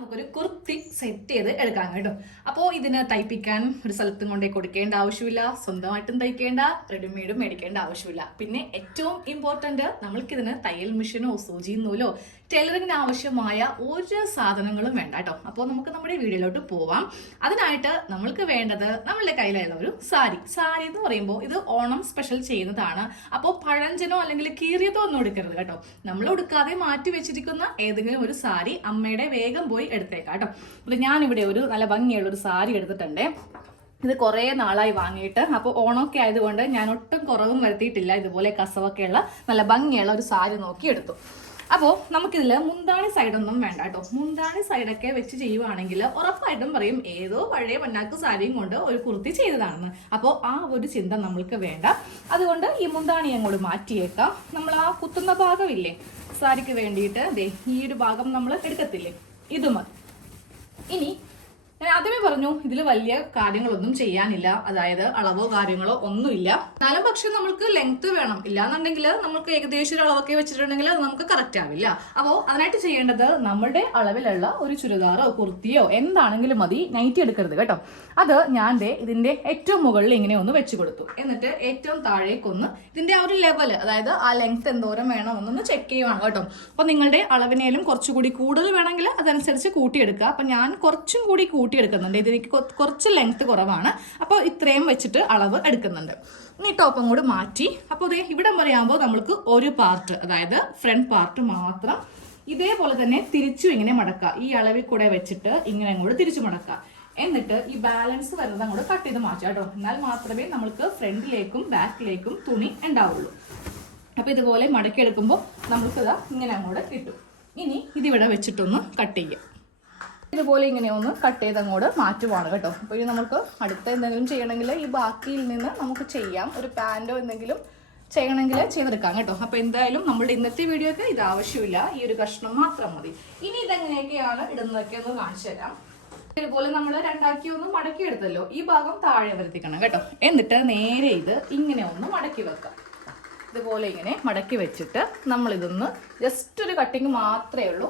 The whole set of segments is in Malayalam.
നമുക്കൊരു കുർത്തി സെറ്റ് ചെയ്ത് എടുക്കാം കേട്ടോ. അപ്പോൾ ഇതിന് തയ്പ്പിക്കാൻ ഒരു സ്ഥലത്തും കൊണ്ടേ കൊടുക്കേണ്ട ആവശ്യമില്ല. സ്വന്തമായിട്ടും തയ്ക്കേണ്ട റെഡിമെയ്ഡും മേടിക്കേണ്ട ആവശ്യമില്ല. പിന്നെ ഏറ്റവും ഇമ്പോർട്ടന്റ് നമ്മൾക്കിതിന് തയ്യൽ മെഷീനോ സൂചി നൂലോ ടൈലറിങ്ങിന് ആവശ്യമായ ഒരു സാധനങ്ങളും വേണ്ട കേട്ടോ. അപ്പോൾ നമുക്ക് നമ്മുടെ വീഡിയോയിലോട്ട് പോവാം. അതിനായിട്ട് നമ്മൾക്ക് വേണ്ടത് നമ്മളുടെ കയ്യിലുള്ള ഒരു സാരി. സാരി എന്ന് പറയുമ്പോൾ ഇത് ഓണം സ്പെഷ്യൽ ചെയ്യുന്നതാണ്. അപ്പോൾ പഴഞ്ചനോ അല്ലെങ്കിൽ കീറിയതോ ഒന്നും എടുക്കരുത് കേട്ടോ. നമ്മൾ ഉടുക്കാതെ മാറ്റി വെച്ചിരിക്കുന്ന ഏതെങ്കിലും ഒരു സാരി അമ്മയുടെ വേഗം പോയി എടുത്തേക്കാം കേട്ടോ. അപ്പോൾ ഞാനിവിടെ ഒരു നല്ല ഭംഗിയുള്ള ഒരു സാരി എടുത്തിട്ടുണ്ട്. ഇത് കുറേ നാളായി വാങ്ങിയിട്ട്. അപ്പോൾ ഓണമൊക്കെ ആയതുകൊണ്ട് ഞാൻ ഒട്ടും കുറവും വരുത്തിയിട്ടില്ല. ഇതുപോലെ കസവൊക്കെയുള്ള നല്ല ഭംഗിയുള്ള ഒരു സാരി നോക്കി എടുത്തു. അപ്പോൾ നമുക്കിതിൽ മുന്താണി സൈഡൊന്നും വേണ്ട കേട്ടോ. മുന്താണി സൈഡൊക്കെ വെച്ച് ചെയ്യുവാണെങ്കിൽ ഉറപ്പായിട്ടും പറയും ഏതോ പഴയ പന്നാക്ക് സാരിയും കൊണ്ട് ഒരു കുർത്തി ചെയ്തതാണെന്ന്. അപ്പോൾ ആ ഒരു ചിന്ത നമ്മൾക്ക് വേണ്ട. അതുകൊണ്ട് ഈ മുന്താണി അങ്ങോട്ട് മാറ്റിയേക്കാം. നമ്മൾ ആ കുത്തുന്ന ഭാഗമില്ലേ? സാരിക്ക് വേണ്ടിയിട്ട് ദേ ഈ ഒരു ഭാഗം നമ്മൾ എടുക്കത്തില്ലേ? ഇത് മതി. ഇനി ഞാൻ ആദ്യമേ പറഞ്ഞു ഇതിൽ വലിയ കാര്യങ്ങളൊന്നും ചെയ്യാനില്ല. അതായത് അളവോ കാര്യങ്ങളോ ഒന്നുമില്ല. എന്നാലും പക്ഷെ നമുക്ക് ലെങ്ത് വേണം. ഇല്ലാന്നുണ്ടെങ്കിൽ നമുക്ക് ഏകദേശം ഒരു അളവൊക്കെ വെച്ചിട്ടുണ്ടെങ്കിൽ അത് നമുക്ക് കറക്റ്റ് ആവില്ല. അപ്പോൾ അതിനായിട്ട് ചെയ്യേണ്ടത് നമ്മുടെ അളവിലുള്ള ഒരു ചുരിദാറോ കുർത്തിയോ എന്താണെങ്കിലും മതി. നൈറ്റി എടുക്കരുത് കേട്ടോ. അത് ഞാൻ ദേ ഇതിന്റെ ഏറ്റവും മുകളിൽ ഇങ്ങനെ ഒന്ന് വെച്ച് കൊടുത്തു. എന്നിട്ട് ഏറ്റവും താഴേക്കൊന്ന് ഇതിന്റെ ആ ഒരു ലെവൽ അതായത് ആ ലെങ്ത് എന്തോരം വേണം എന്നൊന്ന് ചെക്ക് ചെയ്യുവാണ് കേട്ടോ. അപ്പോൾ നിങ്ങളുടെ അളവിനേലും കുറച്ചുകൂടി കൂടുതൽ വേണമെങ്കിൽ അതനുസരിച്ച് കൂട്ടിയെടുക്കുക. അപ്പം ഞാൻ കുറച്ചും കൂടി കൂട്ടിയെടുക്കുന്നുണ്ട്. ഇതിലേക്ക് കുറച്ച് ലെങ്ത് കുറവാണ്. അപ്പോൾ ഇത്രയും വെച്ചിട്ട് അളവ് എടുക്കുന്നുണ്ട്. ഇനി ടോപ്പും കൂടി മാറ്റി. അപ്പോൾ ദേ ഇവിടം വരെയാകുമ്പോൾ നമ്മൾക്ക് ഒരു പാർട്ട് അതായത് ഫ്രണ്ട് പാർട്ട് മാത്രം ഇതേപോലെ തന്നെ തിരിച്ചും ഇങ്ങനെ മടക്കുക. ഈ അളവിൽ കൂടെ വെച്ചിട്ട് ഇങ്ങനെ അങ്ങോട്ട് തിരിച്ചു മടക്കുക. എന്നിട്ട് ഈ ബാലൻസ് വരുന്നത് അങ്ങോട്ട് കട്ട് ചെയ്ത് മാറ്റുക കേട്ടോ. എന്നാൽ മാത്രമേ നമ്മൾക്ക് ഫ്രണ്ടിലേക്കും ബാക്കിലേക്കും തുണി ഉണ്ടാവുള്ളൂ. അപ്പോൾ ഇതുപോലെ മടക്കിയെടുക്കുമ്പോൾ നമുക്ക് ഇതാ ഇങ്ങനെ അങ്ങോട്ട് കിട്ടും. ഇനി ഇതിവിടെ വെച്ചിട്ടൊന്ന് കട്ട് ചെയ്യാം ഇതുപോലെ ഇങ്ങനെ ഒന്ന് കട്ട് ചെയ്ത് അങ്ങോട്ട് മാറ്റുവാണ് കേട്ടോ. അപ്പോൾ ഇനി നമുക്ക് അടുത്ത എന്തെങ്കിലും ചെയ്യണമെങ്കിൽ ഈ ബാക്കിയിൽ നിന്ന് നമുക്ക് ചെയ്യാം. ഒരു പാന്റോ എന്തെങ്കിലും ചെയ്യണമെങ്കിൽ ചെയ്തെടുക്കാം കേട്ടോ. അപ്പോൾ എന്തായാലും നമ്മുടെ ഇന്നത്തെ വീഡിയോക്ക് ഇത് ആവശ്യമില്ല. ഈ ഒരു കഷ്ണം മാത്രം മതി. ഇനി ഇതെങ്ങനെയൊക്കെയാണ് ഇടുന്നതൊക്കെ ഒന്ന് കാണിച്ചു തരാം. ഇതുപോലെ നമ്മൾ രണ്ടാക്കി ഒന്ന് മടക്കി എടുത്തല്ലോ. ഈ ഭാഗം താഴെ വരുത്തിക്കണം കേട്ടോ. എന്നിട്ട് നേരെ ഇത് ഇങ്ങനെ ഒന്ന് മടക്കി വെക്കാം. ഇതുപോലെ ഇങ്ങനെ മടക്കി വെച്ചിട്ട് നമ്മളിതൊന്ന് ജസ്റ്റ് ഒരു കട്ടിങ് മാത്രമേ ഉള്ളൂ.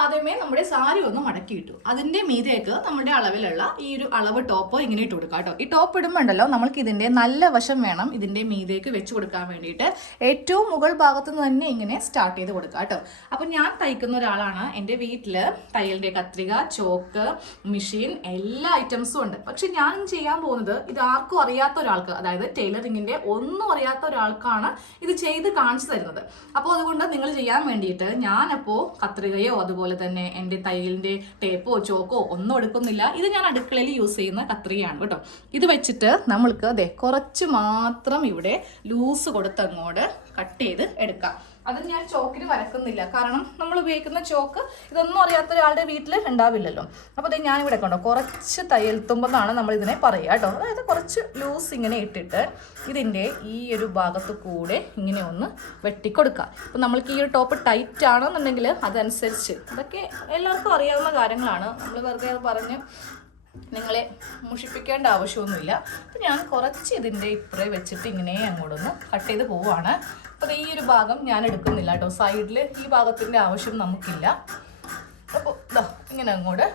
ആദ്യമേ നമ്മുടെ സാരി ഒന്ന് മടക്കി ഇട്ടു. അതിന്റെ മീതേക്ക് നമ്മുടെ അളവിലുള്ള ഈ ഒരു അളവ് ടോപ്പ് ഇങ്ങനെ ഇട്ട് കൊടുക്കാം കേട്ടോ. ഈ ടോപ്പ് ഇടുമ്പോണ്ടല്ലോ നമ്മൾക്ക് ഇതിന്റെ നല്ല വശം വേണം ഇതിന്റെ മീതേക്ക് വെച്ച് കൊടുക്കാൻ വേണ്ടിയിട്ട്. ഏറ്റവും മുകൾ ഭാഗത്ത് നിന്ന് തന്നെ ഇങ്ങനെ സ്റ്റാർട്ട് ചെയ്ത് കൊടുക്കാം കേട്ടോ. അപ്പൊ ഞാൻ തയ്ക്കുന്ന ഒരാളാണ്. എന്റെ വീട്ടിൽ തയ്യലിന്റെ കത്രിക ചോക്ക് മെഷീൻ എല്ലാ ഐറ്റംസും ഉണ്ട്. പക്ഷെ ഞാൻ ചെയ്യാൻ പോകുന്നത് ഇത് ആർക്കും അറിയാത്ത ഒരാൾക്ക് അതായത് ടൈലറിങ്ങിന്റെ ഒന്നും അറിയാത്ത ഒരാൾക്കാണ് ഇത് ചെയ്ത് കാണിച്ചു തരുന്നത്. അപ്പോൾ അതുകൊണ്ട് നിങ്ങൾ ചെയ്യാൻ വേണ്ടിയിട്ട് ഞാനപ്പോൾ കത്രികയോ അതുപോലെ തന്നെ എന്റെ തയ്യലിന്റെ ടേപ്പോ ചോക്കോ ഒന്നും എടുക്കുന്നില്ല. ഇത് ഞാൻ അടുക്കളയിൽ യൂസ് ചെയ്യുന്ന കത്രികയാണ് കേട്ടോ. ഇത് വെച്ചിട്ട് നമ്മൾക്ക് അതെ കുറച്ച് മാത്രം ഇവിടെ ലൂസ് കൊടുത്തങ്ങോട്ട് കട്ട് ചെയ്ത് എടുക്കാം. അത് ഞാൻ ചോക്കിൽ വരക്കുന്നില്ല. കാരണം നമ്മൾ ഉപയോഗിക്കുന്ന ചോക്ക് ഇതൊന്നും അറിയാത്ത ഒരാളുടെ വീട്ടിൽ ഉണ്ടാവില്ലല്ലോ. അപ്പോൾ ഇത് ഞാൻ ഇവിടെ കണ്ടോ കുറച്ച് തയ്യൽ തുമ്പെന്നാണ് നമ്മൾ ഇതിനെ പറയുക കേട്ടോ. അതായത് കുറച്ച് ലൂസ് ഇങ്ങനെ ഇട്ടിട്ട് ഇതിന്റെ ഈ ഒരു ഭാഗത്ത് കൂടെ ഇങ്ങനെ ഒന്ന് വെട്ടിക്കൊടുക്കുക. അപ്പോൾ നമ്മൾക്ക് ഈ ഒരു ടോപ്പ് ടൈറ്റ് ആണെന്നുണ്ടെങ്കിൽ അതനുസരിച്ച് ഇതൊക്കെ എല്ലാവർക്കും അറിയാവുന്ന കാര്യങ്ങളാണ്. നമ്മൾ വെറുതെ പറഞ്ഞ് നിങ്ങളെ മുഷിപ്പിക്കേണ്ട ആവശ്യമൊന്നുമില്ല. അപ്പം ഞാൻ കുറച്ച് ഇതിന്റെ ഇപ്പുറേ വെച്ചിട്ട് ഇങ്ങനെ അങ്ങോട്ടൊന്ന് കട്ട് ചെയ്ത് പോവുകയാണ്. അപ്പോൾ ഈ ഒരു ഭാഗം ഞാൻ എടുക്കുന്നില്ല കേട്ടോ. സൈഡിൽ ഈ ഭാഗത്തിന്റെ ആവശ്യം നമുക്കില്ല. അപ്പോൾ ഇങ്ങനെ അങ്ങോട്ട്.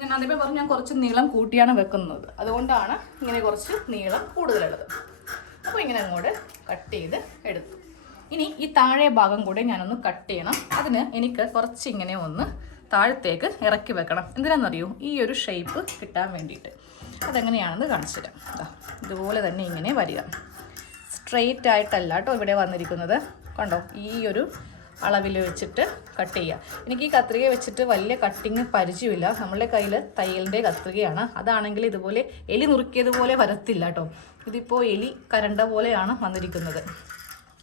ഞാൻ ആദ്യമേ പറഞ്ഞു ഞാൻ കുറച്ച് നീളം കൂട്ടിയാണ് വെക്കുന്നത്. അതുകൊണ്ടാണ് ഇങ്ങനെ കുറച്ച് നീളം കൂടുതലുള്ളത്. അപ്പോൾ ഇങ്ങനെ അങ്ങോട്ട് കട്ട് ചെയ്ത് എടുത്തു. ഇനി ഈ താഴെ ഭാഗം കൂടെ ഞാനൊന്ന് കട്ട് ചെയ്യണം. അതിന് എനിക്ക് കുറച്ച് ഇങ്ങനെ ഒന്ന് താഴത്തേക്ക് ഇറക്കി വെക്കണം. എന്തിനാണെന്നറിയോ ഈ ഒരു ഷേപ്പ് കിട്ടാൻ വേണ്ടിയിട്ട്. അതെങ്ങനെയാണെന്ന് കാണിച്ചു തരാം ഇതുപോലെ തന്നെ ഇങ്ങനെ വരിക. സ്ട്രെയിറ്റ് ആയിട്ടല്ല കേട്ടോ ഇവിടെ വന്നിരിക്കുന്നത്. കണ്ടോ? ഈ ഒരു അളവിൽ വെച്ചിട്ട് കട്ട് ചെയ്യുക എനിക്ക് ഈ കത്രിക വെച്ചിട്ട് വലിയ കട്ടിങ് പരിചയമില്ല. നമ്മളുടെ കയ്യിൽ തയ്യലിന്റെ കത്രികയാണ്. അതാണെങ്കിൽ ഇതുപോലെ എലി നുറുക്കിയതുപോലെ വരത്തില്ല കേട്ടോ. ഇതിപ്പോൾ എലി കരണ്ട പോലെയാണ് വന്നിരിക്കുന്നത്.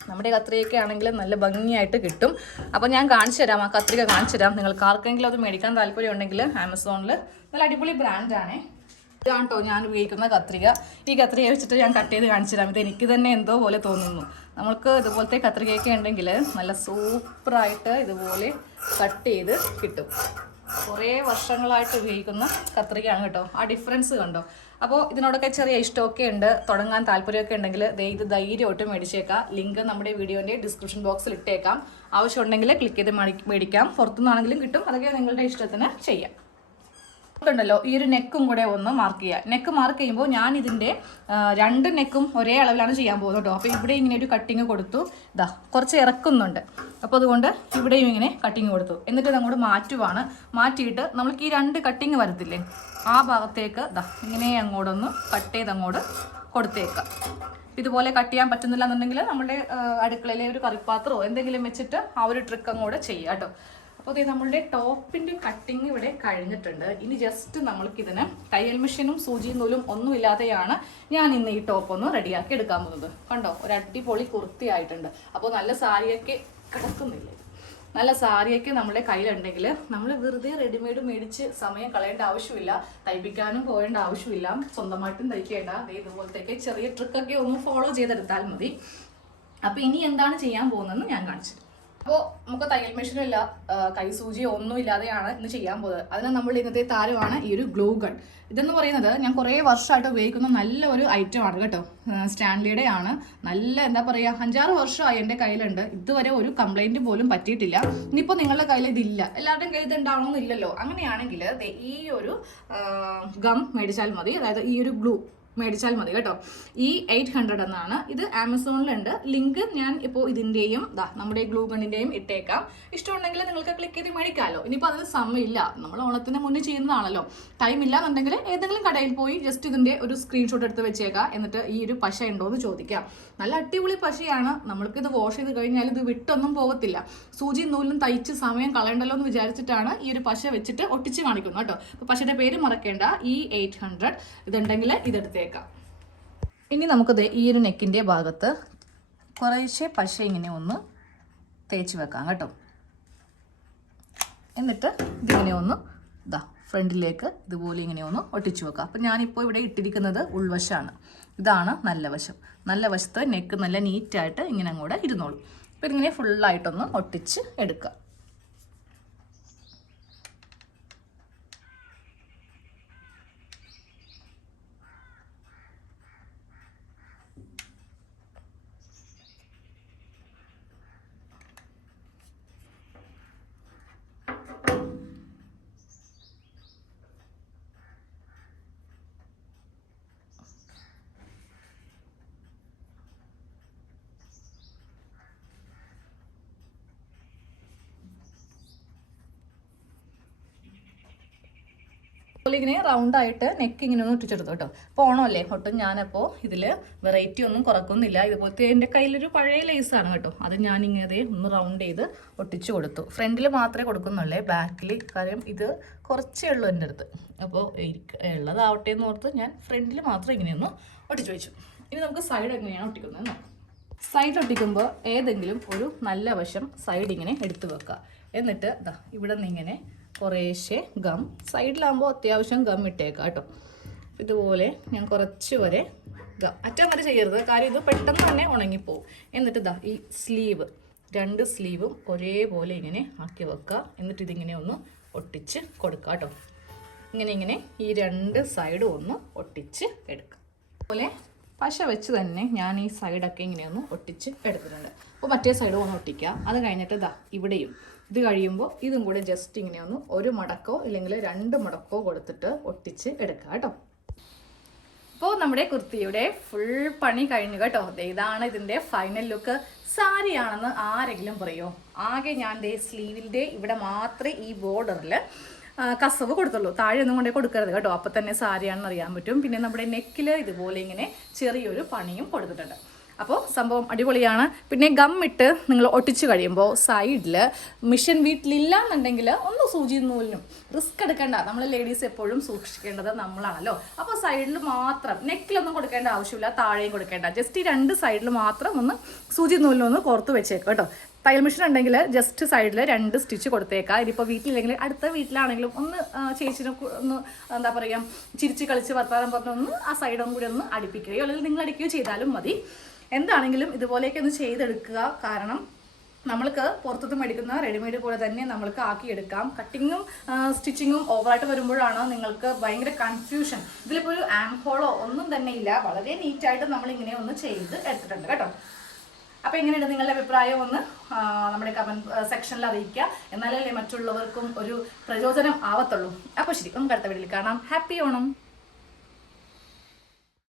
നമ്മുടെ കത്രികയൊക്കെ ആണെങ്കിൽ നല്ല ഭംഗിയായിട്ട് കിട്ടും. അപ്പോൾ ഞാൻ കാണിച്ചു തരാം ആ കത്രിക കാണിച്ചു തരാം. നിങ്ങൾക്ക് ആർക്കെങ്കിലും അത് മേടിക്കാൻ താല്പര്യം ഉണ്ടെങ്കിൽ ആമസോണിൽ നല്ല അടിപൊളി ബ്രാൻഡാണേ ഇതാണ് കേട്ടോ ഞാൻ ഉപയോഗിക്കുന്ന കത്രിക. ഈ കത്രിക വെച്ചിട്ട് ഞാൻ കട്ട് ചെയ്ത് കാണിച്ചു തരാം ഇത് എനിക്ക് തന്നെ എന്തോ പോലെ തോന്നുന്നു. നമ്മൾക്ക് ഇതുപോലത്തെ കത്രികയൊക്കെ ഉണ്ടെങ്കിൽ നല്ല സൂപ്പറായിട്ട് ഇതുപോലെ കട്ട് ചെയ്ത് കിട്ടും. കുറേ വർഷങ്ങളായിട്ട് ഉപയോഗിക്കുന്ന കത്രികയാണ് കേട്ടോ. ആ ഡിഫറൻസ് കണ്ടോ? അപ്പോൾ ഇതിനോടൊക്കെ ചെറിയ ഇഷ്ടമൊക്കെ ഉണ്ട്. തുടങ്ങാൻ താല്പര്യമൊക്കെ ഉണ്ടെങ്കിൽ ദേ ഇത് ധൈര്യമായിട്ട് മേടിച്ചേക്കാം. ലിങ്ക് നമ്മുടെ വീഡിയോന്റെ ഡിസ്ക്രിപ്ഷൻ ബോക്സിൽ ഇട്ടേക്കാം. ആവശ്യമുണ്ടെങ്കിൽ ക്ലിക്ക് ചെയ്ത് മേടി- മേടിക്കാം. പുറത്തുനിന്നാണെങ്കിലും കിട്ടും. അതൊക്കെ നിങ്ങളുടെ ഇഷ്ടത്തിന് ചെയ്യാം. ഉണ്ടല്ലോ ഈ ഒരു നെക്കും കൂടെ ഒന്ന് മാർക്ക് ചെയ്യുക. നെക്ക് മാർക്ക് ചെയ്യുമ്പോൾ ഞാൻ ഇതിന്റെ രണ്ട് നെക്കും ഒരേ അളവിലാണ് ചെയ്യാൻ പോകുന്നത് കേട്ടോ. അപ്പോൾ ഇവിടെ ഇങ്ങനെ ഒരു കട്ടിങ് കൊടുത്തു. ഇതാ കുറച്ച് ഇറക്കുന്നുണ്ട്. അപ്പോൾ അതുകൊണ്ട് ഇവിടെയും ഇങ്ങനെ കട്ടിങ് കൊടുത്തു. എന്നിട്ട് അങ്ങോട്ട് മാറ്റുവാണ്. മാറ്റിയിട്ട് നമ്മൾക്ക് ഈ രണ്ട് കട്ടിങ് വരത്തില്ലേ ആ ഭാഗത്തേക്ക് ഇതാ ഇങ്ങനെ അങ്ങോട്ടൊന്ന് കട്ട് ചെയ്ത് അങ്ങോട്ട് കൊടുത്തേക്കാം. ഇതുപോലെ കട്ട് ചെയ്യാൻ പറ്റുന്നില്ല എന്നുണ്ടെങ്കിൽ നമ്മുടെ അടുക്കളയിലെ ഒരു കറിപ്പാത്രമോ എന്തെങ്കിലും വെച്ചിട്ട് ആ ഒരു ട്രിക്ക് അങ്ങോട്ട് ചെയ്യാം കേട്ടോ. അപ്പോൾ ഇത് നമ്മളുടെ ടോപ്പിന്റെ കട്ടിങ് ഇവിടെ കഴിഞ്ഞിട്ടുണ്ട്. ഇനി ജസ്റ്റ് നമ്മൾക്കിതിന് തയ്യൽ മെഷീനും സൂചിയും നൂലും ഒന്നും ഇല്ലാതെയാണ് ഞാൻ ഇന്ന് ഈ ടോപ്പ് ഒന്ന് റെഡിയാക്കി എടുക്കാൻ പോകുന്നത്. കണ്ടോ? ഒരു അടിപൊളി കുർത്തിയായിട്ടുണ്ട് അപ്പോൾ നല്ല സാരിയൊക്കെ കിടക്കുന്നില്ല? നല്ല സാരിയൊക്കെ നമ്മുടെ കയ്യിലുണ്ടെങ്കിൽ നമ്മൾ വെറുതെ റെഡിമെയ്ഡ് മേടിച്ച് സമയം കളയേണ്ട ആവശ്യമില്ല. തയ്പ്പിക്കാനും പോകേണ്ട ആവശ്യമില്ല. സ്വന്തമായിട്ടും തയ്ക്കേണ്ട. അതേ ഇതുപോലത്തെയൊക്കെ ചെറിയ ട്രിക്കൊക്കെ ഒന്ന് ഫോളോ ചെയ്തെടുത്താൽ മതി. അപ്പോൾ ഇനി എന്താണ് ചെയ്യാൻ പോകുന്നതെന്ന് ഞാൻ കാണിച്ചു അപ്പോൾ നമുക്ക് തയ്യൽ മെഷീനില്ല കൈസൂചിയോ ഒന്നും ഇല്ലാതെയാണ് ഇന്ന് ചെയ്യാൻ പോകുന്നത്. അതിന് നമ്മൾ ഇന്നത്തെ താരമാണ് ഈ ഒരു ഗ്ലൂ ഗൺ. ഇതെന്ന് പറയുന്നത് ഞാൻ കുറേ വർഷമായിട്ട് ഉപയോഗിക്കുന്ന നല്ല ഒരു ഐറ്റം ആണ് കേട്ടോ. സ്റ്റാൻലിയുടെ ആണ്. നല്ല എന്താ പറയുക അഞ്ചാറ് വർഷമായി എന്റെ കയ്യിലുണ്ട്. ഇതുവരെ ഒരു കംപ്ലൈന്റ് പോലും പറ്റിയിട്ടില്ല. ഇനിയിപ്പോൾ നിങ്ങളുടെ കയ്യിൽ ഇതില്ല. എല്ലാവരുടെയും കയ്യിൽ ഇതുണ്ടാവണമെന്നില്ലല്ലോ അങ്ങനെയാണെങ്കിൽ ഈ ഒരു ഗം മേടിച്ചാൽ മതി. അതായത് ഈ ഒരു ഗ്ലൂ മേടിച്ചാൽ മതി കേട്ടോ. ഈ എയ്റ്റ് ഹൺഡ്രഡ് എന്നാണ്. ഇത് ആമസോണിലുണ്ട്. ലിങ്ക് ഞാൻ ഇപ്പോൾ ഇതിന്റെയും ദാ നമ്മുടെ ഗ്ലൂ ഇട്ടേക്കാം. ഇഷ്ടമുണ്ടെങ്കിൽ നിങ്ങൾക്ക് ക്ലിക്ക് ചെയ്ത് മേടിക്കാമല്ലോ ഇനിയിപ്പോൾ അതിന് സമയമില്ല. നമ്മൾ ഓണത്തിന് മുന്നേ ചെയ്യുന്നതാണല്ലോ. ടൈം ഇല്ല എന്നുണ്ടെങ്കിൽ ഏതെങ്കിലും കടയിൽ പോയി ജസ്റ്റ് ഇതിന്റെ ഒരു സ്ക്രീൻഷോട്ട് എടുത്ത് വെച്ചേക്കാം. എന്നിട്ട് ഈ ഒരു പശ ഉണ്ടോ എന്ന് ചോദിക്കാം. നല്ല അടിപൊളി പശയാണ്. നമ്മൾക്ക് ഇത് വാഷ് ചെയ്ത് കഴിഞ്ഞാൽ ഇത് വിട്ടൊന്നും പോകത്തില്ല. സൂചി നൂലും തയ്ച്ച് സമയം കളയണ്ടല്ലോ എന്ന് വിചാരിച്ചിട്ടാണ് ഈ ഒരു പശ വെച്ചിട്ട് ഒട്ടിച്ച് കാണിക്കുന്നത് കേട്ടോ. അപ്പോൾ പശയുടെ പേര് മറക്കേണ്ട. ഈ എയ്റ്റ് ഹൺഡ്രഡ് ഇതുണ്ടെങ്കിൽ ഇതെടുത്തേക്കാം ഇനി നമുക്കത് ഈ ഒരു നെക്കിന്റെ ഭാഗത്ത് കുറേശ്ശെ പശ ഇങ്ങനെ ഒന്ന് തേച്ച് വെക്കാം കേട്ടോ. എന്നിട്ട് ഇതിങ്ങനെ ഒന്ന് ഇതാ ഫ്രണ്ടിലേക്ക് ഇതുപോലെ ഇങ്ങനെ ഒന്ന് ഒട്ടിച്ചു വെക്കാം. അപ്പം ഞാനിപ്പോൾ ഇവിടെ ഇട്ടിരിക്കുന്നത് ഉൾവശമാണ് ഇതാണ് നല്ല വശം. നല്ല വശത്ത് നെക്ക് നല്ല നീറ്റായിട്ട് ഇങ്ങനെ അങ്ങോട്ട് ഇരുന്നോളും. അപ്പം ഇതിങ്ങനെ ഫുള്ളായിട്ടൊന്ന് ഒട്ടിച്ച് എടുക്കുക. അതുപോലെ ഇങ്ങനെ റൗണ്ട് ആയിട്ട് നെക്ക് ഇങ്ങനെ ഒന്ന് ഒട്ടിച്ചെടുത്തു കേട്ടോ. അപ്പോൾ ഓണമല്ലേ? ഒട്ടും ഞാനപ്പോൾ ഇതിൽ വെറൈറ്റി ഒന്നും കുറക്കുന്നില്ല. ഇതുപോലത്തെ എന്റെ കയ്യിലൊരു പഴയ ലേസാണ് കേട്ടോ. അത് ഞാൻ ഇങ്ങനെ ഒന്ന് റൗണ്ട് ചെയ്ത് ഒട്ടിച്ചു കൊടുത്തു. ഫ്രണ്ടിൽ മാത്രമേ കൊടുക്കുന്നുള്ളേ ബാക്കിൽ കാര്യം ഇത് കുറച്ചേ ഉള്ളൂ എന്റെ അടുത്ത്. അപ്പോൾ ഉള്ളതാവട്ടെ എന്ന് ഓർത്ത് ഞാൻ ഫ്രണ്ടിൽ മാത്രം ഇങ്ങനെയൊന്ന് ഒട്ടിച്ചു വെച്ചു. ഇനി നമുക്ക് സൈഡ് എങ്ങനെയാണ് ഒട്ടിക്കുന്നത് സൈഡ് ഒട്ടിക്കുമ്പോൾ ഏതെങ്കിലും ഒരു നല്ല വശം സൈഡ് ഇങ്ങനെ എടുത്തു വെക്കുക. എന്നിട്ട് ദാ ഇവിടെ നിന്ന് ഇങ്ങനെ കുറേശ്ശെ ഗം. സൈഡിലാകുമ്പോൾ അത്യാവശ്യം ഗം ഇട്ടേക്കാം കേട്ടോ ഇതുപോലെ ഞാൻ കുറച്ച് വരെ ഗം. അറ്റം വരെ ചെയ്യരുത്. കാര്യം ഇത് പെട്ടെന്ന് തന്നെ ഉണങ്ങിപ്പോവും. എന്നിട്ട് ഇതാ ഈ സ്ലീവ്. രണ്ട് സ്ലീവും ഒരേപോലെ ഇങ്ങനെ ആക്കി വെക്കുക എന്നിട്ട് ഇതിങ്ങനെ ഒന്ന് ഒട്ടിച്ച് കൊടുക്കുക കേട്ടോ ഇങ്ങനെ ഇങ്ങനെ ഈ രണ്ട് സൈഡും ഒന്ന് ഒട്ടിച്ച് എടുക്കുക അതുപോലെ പശ വെച്ച് തന്നെ ഞാൻ ഈ സൈഡൊക്കെ ഇങ്ങനെ ഒന്ന് ഒട്ടിച്ച് എടുത്തിട്ടുണ്ട്. അപ്പോൾ മറ്റേ സൈഡും ഒന്ന് ഒട്ടിക്കുക അത് കഴിഞ്ഞിട്ട് ഇതാ ഇവിടെയും ഇത് കഴിയുമ്പോൾ ഇതും കൂടെ ജസ്റ്റ് ഇങ്ങനെ ഒന്ന് ഒരു മടക്കോ ഇല്ലെങ്കിൽ രണ്ട് മടക്കോ കൊടുത്തിട്ട് ഒട്ടിച്ച് എടുക്കുക കേട്ടോ. അപ്പോൾ നമ്മുടെ കുർത്തിയുടെ ഫുൾ പണി കഴിഞ്ഞു കേട്ടോ. ഇതാണ് ഇതിന്റെ ഫൈനൽ ലുക്ക് സാരിയാണെന്ന് ആരെങ്കിലും പറയുമോ ആകെ ഞാൻ ദേ സ്ലീവിന്റെ ഇവിടെ മാത്രമേ ഈ ബോർഡറിൽ കസവ് കൊടുത്തുള്ളൂ. താഴെ ഒന്നും കൊണ്ടേ കൊടുക്കരുത് കേട്ടോ. അപ്പോൾ തന്നെ സാരിയാണെന്ന് അറിയാൻ പറ്റും. പിന്നെ നമ്മുടെ നെക്കിൽ ഇതുപോലെ ഇങ്ങനെ ചെറിയൊരു പണിയും കൊടുത്തിട്ടുണ്ട്. അപ്പോൾ സംഭവം അടിപൊളിയാണ്. പിന്നെ ഗം ഇട്ട് നിങ്ങൾ ഒട്ടിച്ചു കഴിയുമ്പോൾ സൈഡിൽ മിഷൻ വീട്ടിലില്ല എന്നുണ്ടെങ്കിൽ ഒന്ന് സൂചി നൂലിനും റിസ്ക് എടുക്കേണ്ട. നമ്മൾ ലേഡീസ് എപ്പോഴും സൂക്ഷിക്കേണ്ടത് നമ്മളാണല്ലോ. അപ്പോൾ സൈഡിൽ മാത്രം നെക്കിലൊന്നും കൊടുക്കേണ്ട ആവശ്യമില്ല താഴെയും കൊടുക്കേണ്ട. ജസ്റ്റ് ഈ രണ്ട് സൈഡിൽ മാത്രം ഒന്ന് സൂചി നൂലിനൊന്ന് കോർത്ത് വെച്ചേക്കും കേട്ടോ. തയ്യൽ മെഷീൻ ഉണ്ടെങ്കിൽ ജസ്റ്റ് സൈഡിൽ രണ്ട് സ്റ്റിച്ച് കൊടുത്തേക്കാം. ഇതിപ്പോൾ വീട്ടിലില്ലെങ്കിൽ അടുത്ത വീട്ടിലാണെങ്കിലും ഒന്ന് ചേച്ചി ചേച്ചിനെ ഒന്ന് എന്താ പറയുക ചിരിച്ച് കളിച്ച് വർത്താനം പറഞ്ഞൊന്ന് ആ സൈഡും കൂടി ഒന്ന് അടിപ്പിക്കുകയോ അല്ലെങ്കിൽ നിങ്ങൾ അടിക്കുകയോ ചെയ്താലും മതി. എന്താണെങ്കിലും ഇതുപോലെയൊക്കെ ഒന്ന് ചെയ്തെടുക്കുക. കാരണം നമ്മൾക്ക് പുറത്തുനിന്ന് മേടിക്കുന്ന റെഡിമെയ്ഡ് പോലെ തന്നെ നമ്മൾക്ക് ആക്കിയെടുക്കാം. കട്ടിങ്ങും സ്റ്റിച്ചിങ്ങും ഓവറായിട്ട് വരുമ്പോഴാണ് നിങ്ങൾക്ക് ഭയങ്കര കൺഫ്യൂഷൻ ഇതിലിപ്പോൾ ഒരു ആംഹോളോ ഒന്നും തന്നെ ഇല്ല. വളരെ നീറ്റായിട്ട് നമ്മൾ ഇങ്ങനെ ഒന്ന് ചെയ്ത് എടുത്തിട്ടുണ്ട് കേട്ടോ. അപ്പോൾ എങ്ങനെയുണ്ട് നിങ്ങളുടെ അഭിപ്രായം ഒന്ന് നമ്മുടെ കമന്റ് സെക്ഷനിൽ അറിയിക്കുക. എന്നാലല്ലേ മറ്റുള്ളവർക്കും ഒരു പ്രചോദനം ആവത്തുള്ളൂ. അപ്പോൾ ശരി നമുക്ക് അടുത്ത വീട്ടിൽ കാണാം. ഹാപ്പി ഓണം!